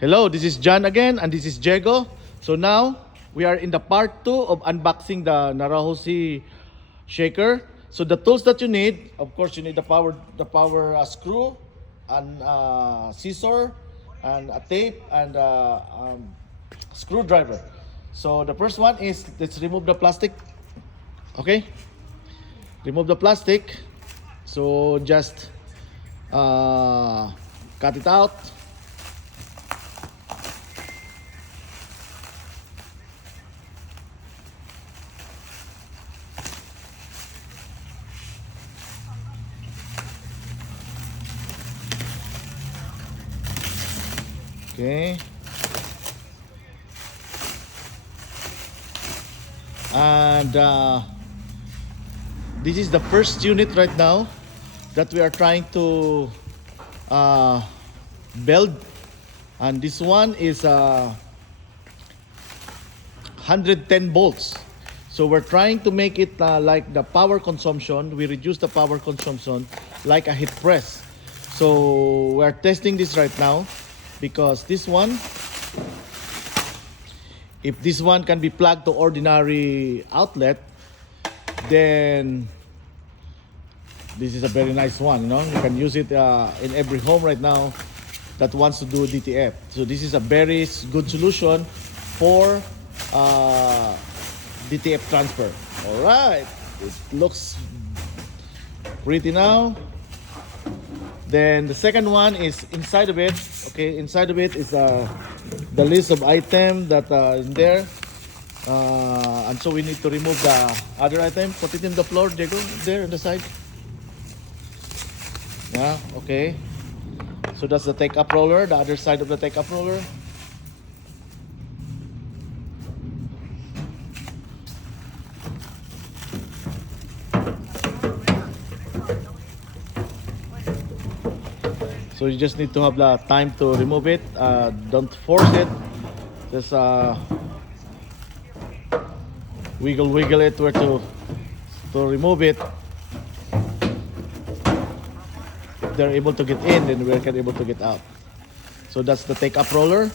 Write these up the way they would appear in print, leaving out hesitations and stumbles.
Hello, this is John again, and this is Diego. So now we are in the part 2 of unboxing the Naruhoshi shaker. So the tools that you need, of course, you need the power screw, and scissor, and a tape, and screwdriver. So the first one is, let's remove the plastic. Okay, remove the plastic. So just cut it out. Okay. And this is the first unit right now that we are trying to build. And this one is 110 volts. So we're trying to make it like the power consumption. We reduce the power consumption like a heat press. So we're testing this right now, because this one, if this one can be plugged to ordinary outlet, then this is a very nice one. You can use it in every home right now that wants to do DTF. So this is a very good solution for DTF transfer. All right, it looks pretty now. Then the second one is inside of it. Okay, inside of it is the list of items that are in there. And so we need to remove the other item. Put it in the floor, Diego, there on the side. Yeah, okay. So that's the take-up roller, the other side of the take-up roller. So you just need to have the time to remove it. Don't force it. Just wiggle it where to remove it. If they're able to get in, then we're able to get out. So that's the take-up roller.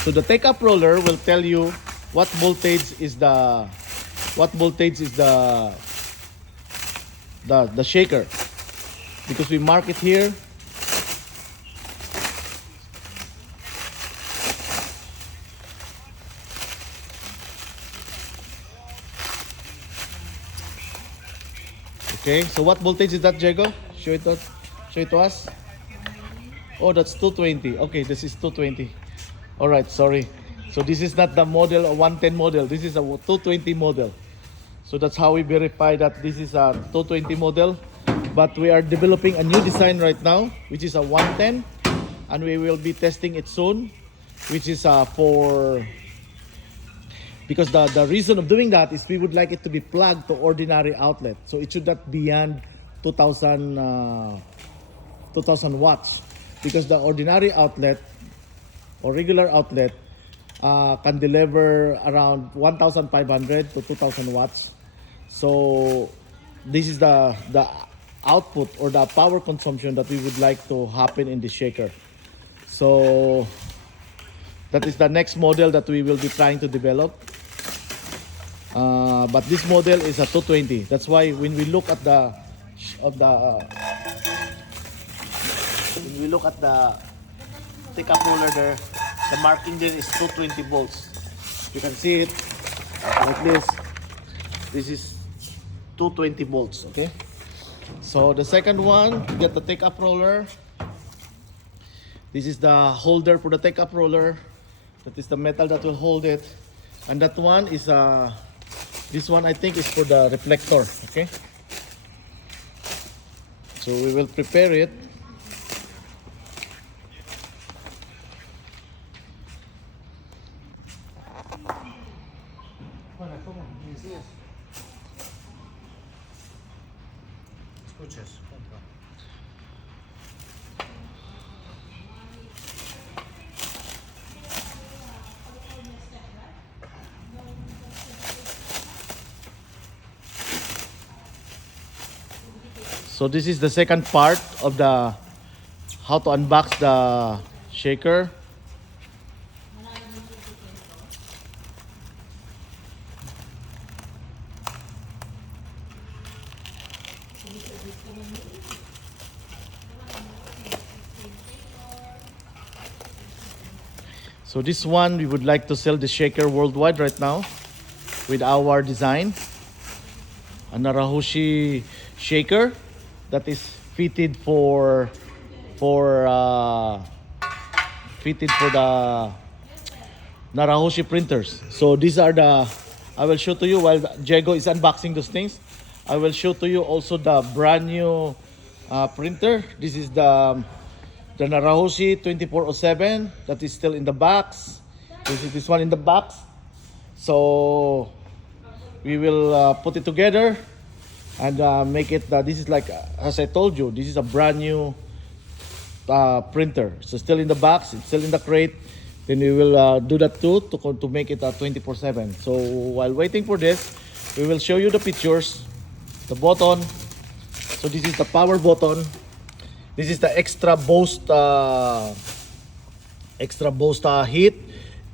So the take-up roller will tell you what voltage is the shaker, because we mark it here. Okay, so what voltage is that, Diego? Show it to us. Oh, that's 220. Okay, this is 220. All right, sorry. So this is not the model, a 110 model. This is a 220 model. So that's how we verify that this is a 220 model. But we are developing a new design right now, which is a 110, and we will be testing it soon, which is because the reason of doing that is we would like it to be plugged to ordinary outlet, so it should not be beyond 2000 watts, because the ordinary outlet or regular outlet can deliver around 1500 to 2000 watts. So this is the output or the power consumption that we would like to happen in the shaker. So that is the next model that we will be trying to develop. But this model is a 220. That's why when we look at the take-up roller there, the marking there is 220 volts. You can see it like this. This is 220 volts. Okay. So the second one, you get the take-up roller. This is the holder for the take-up roller. That is the metal that will hold it. And that one is this one I think is for the reflector. Okay. So we will prepare it. So this is the second part of the how to unbox the shaker. So this one, we would like to sell the shaker worldwide right now with our design. A Naruhoshi shaker that is fitted for fitted for the Naruhoshi printers. So these are the, I will show to you while Diego is unboxing those things. I will show to you also the brand new printer. This is the Naruhoshi 2407 that is still in the box. This is this one in the box. So we will put it together and make it. This is like, as I told you, this is a brand new printer. So still in the box, it's still in the crate. Then we will do that too to make it a 24/7. So while waiting for this, we will show you the pictures, the button. So this is the power button. This is the extra boost heat.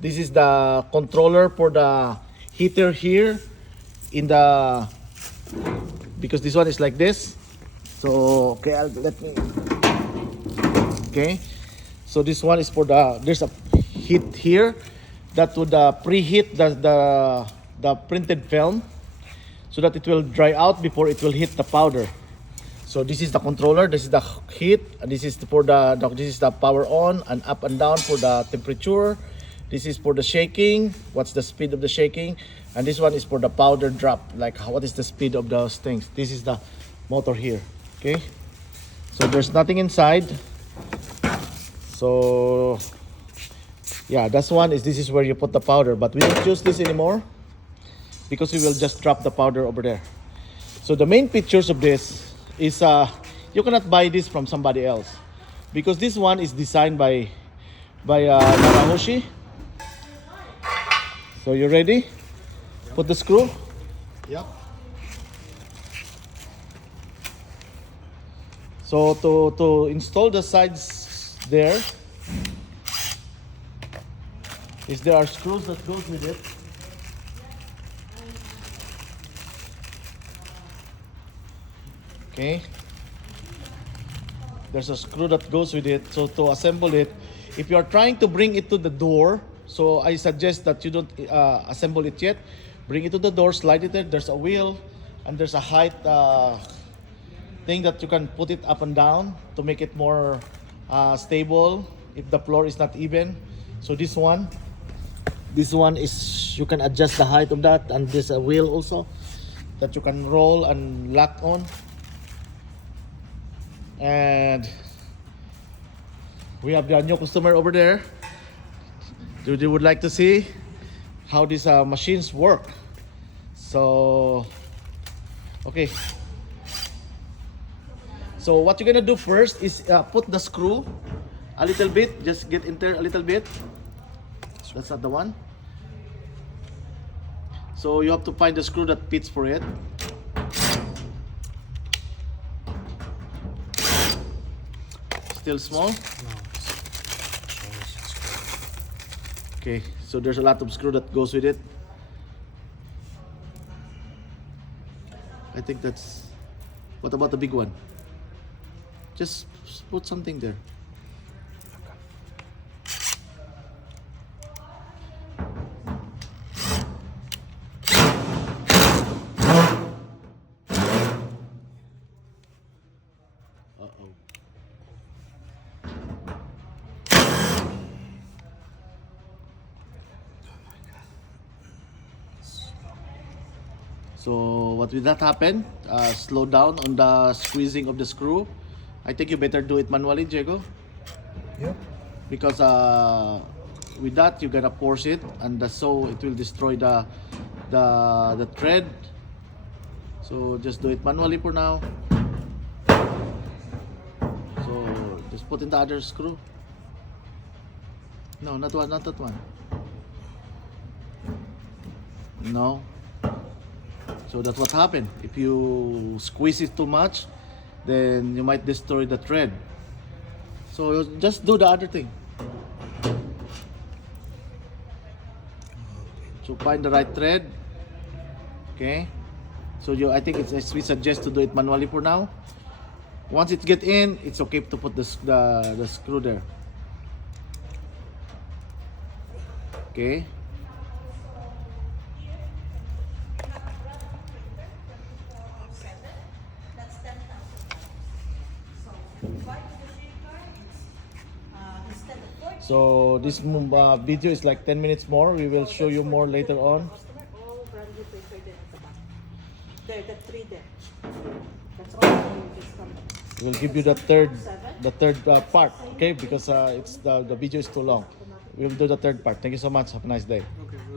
This is the controller for the heater here in the, because this one is like this. So okay, let me, okay. So this one is for the, there's a heat here that would preheat the printed film so that it will dry out before it will hit the powder. So this is the controller, this is the heat, and this is for this is the power on and up and down for the temperature. This is for the shaking, what's the speed of the shaking, and this one is for the powder drop, like what is the speed of those things. This is the motor here, okay? So there's nothing inside. So yeah, that's one is, this is where you put the powder, but we don't use this anymore because we will just drop the powder over there. So the main pictures of this is you cannot buy this from somebody else because this one is designed by Naruhoshi. So you ready? Yep. Put the screw. Yep. So to install the sides there, is there are screws that goes with it. Okay, there's a screw that goes with it. So to assemble it, if you are trying to bring it to the door, so I suggest that you don't assemble it yet. Bring it to the door, slide it there. There's a wheel and there's a height thing that you can put it up and down to make it more stable if the floor is not even. So this one is, you can adjust the height of that, and there's a wheel also that you can roll and lock on. And we have the new customer over there. They would like to see how these machines work. So okay, so what you're gonna do first is put the screw a little bit, just get in there a little bit. That's not the one. So you have to find the screw that fits for it. Still small? Okay, so there's a lot of screw that goes with it. I think that's, what about the big one? Just put something there. Uh-oh. So what will that happen? Slow down on the squeezing of the screw. I think you better do it manually, Diego. Yep. Because with that you're gonna force it, and so it will destroy the thread. So just do it manually for now. So just put in the other screw. No, not one, not that one. No. So that's what happened. If you squeeze it too much, then you might destroy the thread. So just do the other thing. So find the right thread. Okay. So I think we suggest to do it manually for now. Once it get in, it's okay to put the screw there. Okay. So this video is like 10 minutes more. We will show you more later on. All brand new paper there at the back. There, the three there. That's all the system. We'll give you the third part, okay? Because the video is too long. We'll do the third part. Thank you so much. Have a nice day.